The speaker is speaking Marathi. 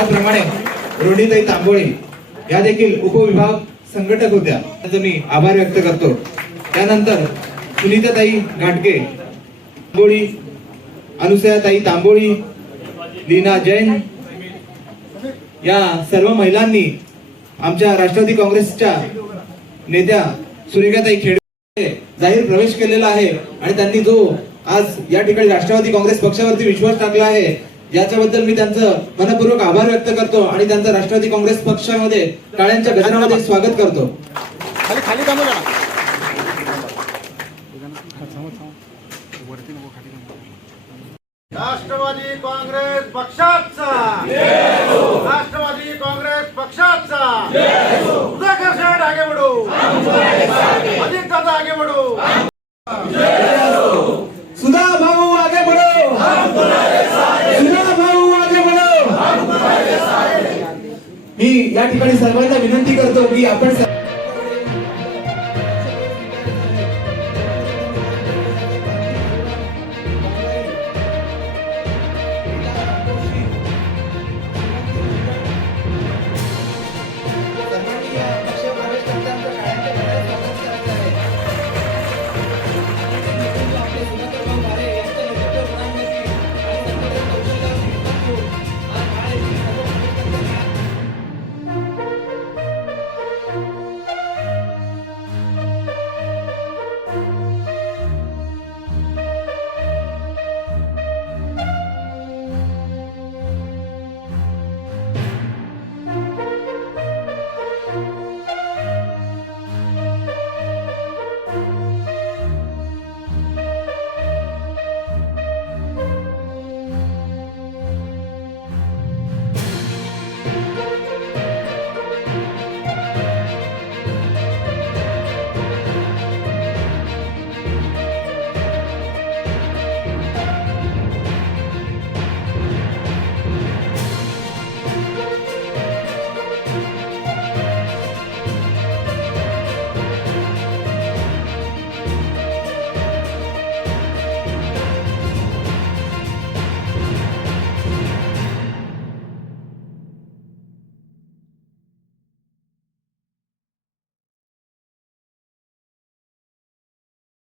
त्याचप्रमाणे रोणीताई तांबोळी या देखील उपविभाग संघटक होत्या. त्यांचा मी आभार व्यक्त करतो. त्यानंतर सुनीताताई घाटगे तांबोळी अनुसयाताई तांबोळी लीना जैन या सर्व महिलांनी आमच्या राष्ट्रवादी काँग्रेसच्या नेत्या सुरेखाताई खेडे जाहीर प्रवेश केलेला आहे आणि त्यांनी जो आज या ठिकाणी राष्ट्रवादी काँग्रेस पक्षावरती विश्वास टाकला आहे याच्याबद्दल मी त्यांचं मनपूर्वक आभार व्यक्त करतो आणि त्यांचं राष्ट्रवादी काँग्रेस पक्षामध्ये टाळ्यांच्या गजरामध्ये स्वागत करतो. खाली खाली राष्ट्रवादी काँग्रेस पक्षाचा. राष्ट्रवादी काँग्रेस पक्षाचा. मी या ठिकाणी सर्वांना विनंती करतो की आपण सर्व